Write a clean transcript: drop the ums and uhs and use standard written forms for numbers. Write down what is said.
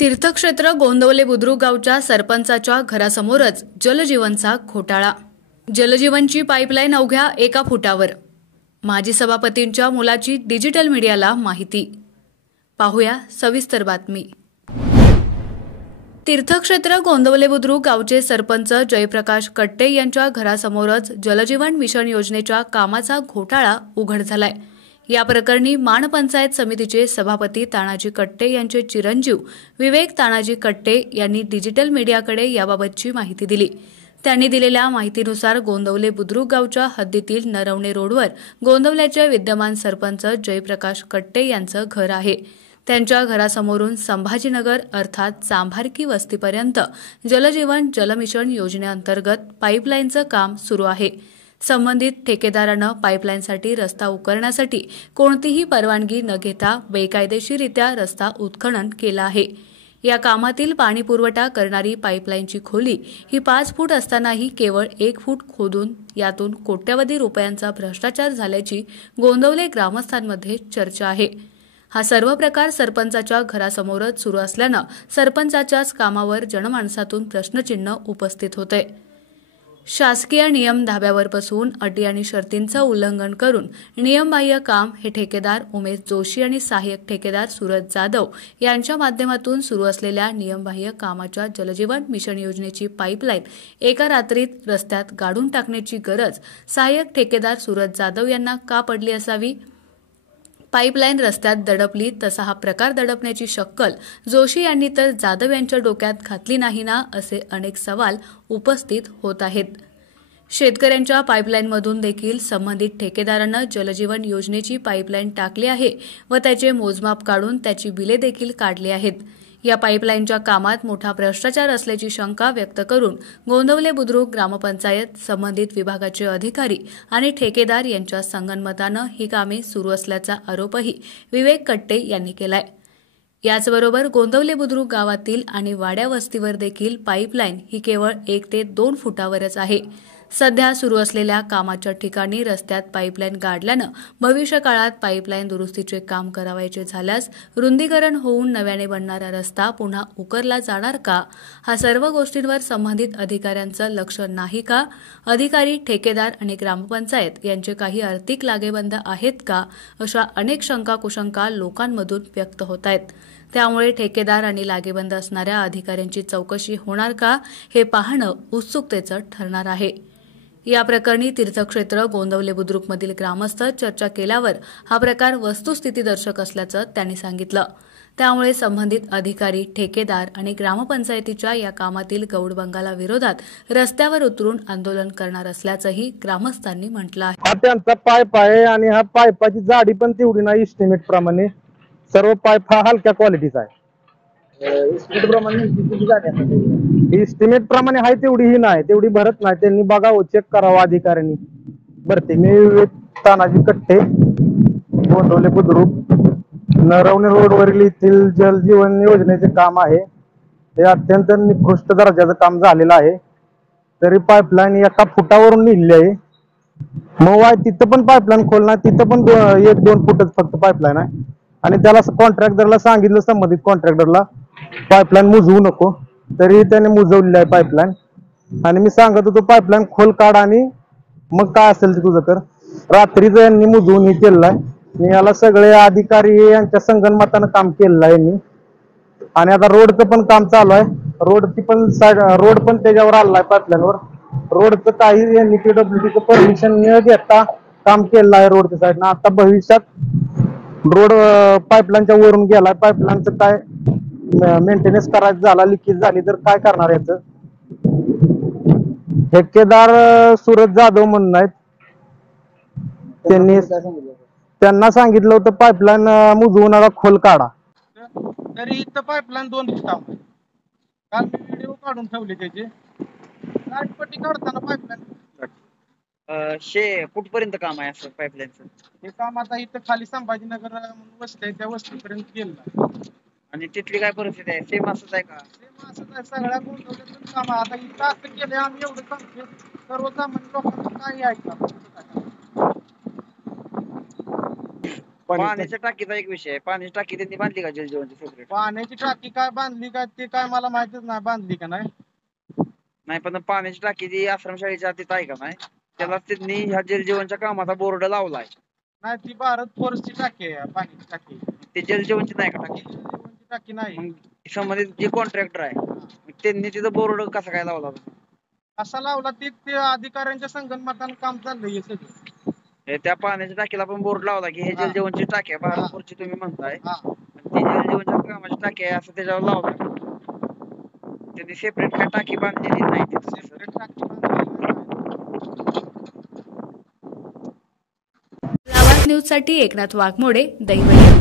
तीर्थक्षेत्र गोंदवले बुद्रुक गावच्या सरपंचाच्या घरासमोरच जलजीवनचा घोटाळा. जलजीवनची पाईपलाईन अवघ्या 1 फुटावर. माजी सभापतींच्या मुलाची डिजिटल मीडियाला माहिती. पाहूया सविस्तर बातमी. तीर्थक्षेत्र गोंदवले बुद्रुक गावचे सरपंच जयप्रकाश कट्टे यांच्या घरासमोरच जलजीवन मिशन योजनेच्या कामाचा घोटाळा उघड झालाय. या प्रकरणी माण पंचायत समितीचे सभापती तानाजी कट्टे यांचे चिरंजीव विवेक तानाजी कट्टे यांनी डिजिटल मीडियाकडे याबाबतची माहिती दिली. त्यांनी दिलेल्या माहितीनुसार गोंदवले बुद्रुक गावच्या हद्दीतील नरवणे रोडवर गोंदवल्याचे विद्यमान सरपंच जयप्रकाश कट्टे यांचं घर आहे. त्यांच्या घरासमोरून संभाजीनगर अर्थात चांभारकी वस्तीपर्यंत जलजीवन जलमिशन योजनेअंतर्गत पाईपलाईनचं काम सुरू आहे. संबंधित ठेकेदारानं पाईपलाईनसाठी रस्ता उकरण्यासाठी कोणतीही परवानगी न घेता बेकायदेशीररित्या रस्ता उत्खनन केला आहे. या कामातील पाणी पुरवठा करणारी पाईपलाईनची खोली ही 5 फूट असतानाही केवळ 1 फूट खोदून यातून कोट्यवधी रुपयांचा भ्रष्टाचार झाल्याची गोंदवले ग्रामस्थांमध्ये चर्चा आहे. हा सर्व प्रकार सरपंचाच्या घरासमोरच सुरू असल्यानं सरपंचाच्याच कामावर जनमानसातून प्रश्नचिन्ह उपस्थित होते. शासकीय नियम धाब्यावर बसवून अटी आणि शर्तींचं उल्लंघन करून नियमबाह्य काम हे ठेकेदार उमेश जोशी आणि सहाय्यक ठेकेदार सूरज जाधव यांच्या माध्यमातून सुरू असलेल्या नियमबाह्य कामाच्या जलजीवन मिशन योजनेची पाईपलाईन एका रात्रीत रस्त्यात गाडून टाकण्याची गरज सहाय्यक ठेकेदार सूरज जाधव यांना का पडली असावी? पाईपलाईन रस्त्यात दडपली तसा हा प्रकार दडपण्याची शक्कल जोशी यांनी तर जाधव यांच्या डोक्यात घातली नाही ना, असे अनेक सवाल उपस्थित होत आहेत. शेतकऱ्यांच्या पाईपलाईनमधून देखील संबंधित ठेकेदारानं जलजीवन योजनेची पाईपलाईन टाकली आहे व त्याचे मोजमाप काढून त्याची बिले देखील काढली आहेत. या पाईपलाईनच्या कामात मोठा भ्रष्टाचार असल्याची शंका व्यक्त करून गोंदवले बुद्रुक ग्रामपंचायत संबंधित विभागाचे अधिकारी आणि ठेकेदार यांच्या संगनमतानं ही कामे सुरू असल्याचा आरोपही विवेक कट्टे यांनी केलाय. याचबरोबर गोंदवले बुद्रुक गावातील आणि वाड्या वस्तीवर देखील पाईपलाईन ही केवळ 1 ते 2 फुटावरच आहे. सध्या सुरू असलेल्या कामाच्या ठिकाणी रस्त्यात पाईपलाईन गाडल्यानं भविष्य काळात पाईपलाईन दुरुस्तीचे काम करावायचे झाल्यास रुंदीकरण होऊन नव्याने बनणारा रस्ता पुन्हा उकरला जाणार का? हा सर्व गोष्टींवर संबंधित अधिकाऱ्यांचं लक्ष नाही का? अधिकारी, ठेकेदार आणि ग्रामपंचायत यांचे काही आर्थिक लागेबंद आहेत का? अशा अनेक शंका कुशंका लोकांमधून व्यक्त होत आहेत. त्यामुळे ठेकेदार आणि लागेबंद असणाऱ्या अधिकाऱ्यांची चौकशी होणार का हे पाहणं उत्सुकतेचं ठरणार आहे. या प्रकरणी तीर्थक्षेत्र गोंदवले बुद्रुकमधील ग्रामस्थ चर्चा केल्यावर हा प्रकार वस्तुस्थितीदर्शक असल्याचं त्यांनी सांगितलं. त्यामुळे संबंधित अधिकारी, ठेकेदार आणि ग्रामपंचायतीच्या या कामातील गौडबंगाला विरोधात रस्त्यावर उतरून आंदोलन करणार असल्याचंही ग्रामस्थांनी म्हटलं आहे. हा त्यांचा पाईप आहे आणि हा पाईपाची जाडी पण तेवढी नाही. इस्टिमेट प्रमाणे सर्व पाईप हा हलक्या क्वालिटीचा आहे. इस्टिमेट प्रमाणे आहे तेवढी ही नाही, तेवढी भरत नाही. त्यांनी बघावं, चेक करावं अधिकाऱ्यांनी. भरते. मी विवेक तानाजी कट्टे, गोंदवले बुद्रुक, नरवणे रोडवरील येथील जलजीवन योजनेचे काम आहे. हे अत्यंत निकृष्ट दर्जाचं काम झालेलं आहे. तरी पाईपलाईन 1 फुटावरून निघली आहे. मग तिथं पण पाईपलाईन खोलणार, तिथं पण 1-2 फुटच फक्त पाईपलाईन आहे. आणि त्याला कॉन्ट्रॅक्टरला सांगितलं, संबंधित कॉन्ट्रॅक्टरला पाईपलाईन मुजवू नको, तरी त्याने मुजवलेली आहे पाईपलाईन. आणि मी सांगत होतो पाईपलाईन खोल काढ आणि मग काय असेल ते तुझं कर. रात्रीच यांनी मुजवून हे केलेलं आहे. याला सगळे अधिकारी यांच्या संगनमतानं काम केलेलं आहे यांनी. आणि आता रोडचं पण काम चालू आहे. रोडची पण रोड पण त्याच्यावर आलेला आहे पाईपलाईनवर. रोडचं काही यांनी PWDचं परमिशन न घेता काम केलेलं आहे रोडच्या साईडनं. आता भविष्यात रोड पाईपलाईनच्या वरून गेला. पाईपलाईनचं काय मेंटेनन्स करायचं झाला, लिकेज झाली तर काय करणार याचं? ठेकेदार सूरज जाधव म्हणून आहेत. त्यांना सांगितलं होतं पाईपलाईन मुजवू नका, खोल काढा. तरी इथं पाईपलाईन 2 फुटावर. काल मी व्हिडिओ काढून ठेवले त्याचे. लाटपट्टी काढताना पाईपलाईन कुठपर्यंत काम आहे असं पाईपलाईनचं? हे काम आता इथं खाली संभाजीनगर वस्ती आहे, त्या वस्तीपर्यंत गेलं. आणि तिथली काय परिस्थिती आहे? सेम असंच आहे का? सेम असंच आहे. सगळ्या गोंधळाचं काम आता इथं असं केलंय. आम्ही एवढं सांगतो, सर्वसामान्य लोकांना काही ऐकतात. पाणी पाण्याच्या टाकीचा एक विषय आहे. पाण्याची टाकी त्यांनी बांधली का जलजीवनची सेपरेट? पाण्याची टाकी काय बांधली का ते काय मला माहितच नाही, बांधली का नाही. नाही, पण पाण्याची टाकी जी आश्रमशाळेच्या तिथं आहे का नाही, त्याला त्यांनी ह्या जलजीवनच्या कामाचा बोर्ड लावलाय. नाही ती भारत फोर्सची टाकी आहे पाण्याची टाकी. ते जलजीवनची नाही का टाकी? जलजीवनची टाकी नाही. मग संबंधित जे कॉन्ट्रॅक्टर आहे मग त्यांनी तिथं बोर्ड कसा काय लावला? असा लावला ते अधिकाऱ्यांच्या संगनमतानं काम चाललंय हे सगळं. त्या पाण्याच्या टाकीला पण बोर्ड लावला की हे हा. जलजीवनची टाकी आहे, हा. भारतपूरची तुम्ही म्हणताय, हा पण ती जलजीवनच्या कामाची टाकी आहे असं त्याच्यावर लावलं. त्यांनी सेपरेट काय टाकी बांधलेली नाही तिथं. सेपरेट टाकी बांधलेली नाही. आवाज न्यूजसाठी एकनाथ वाघमोडे, दहिवडी.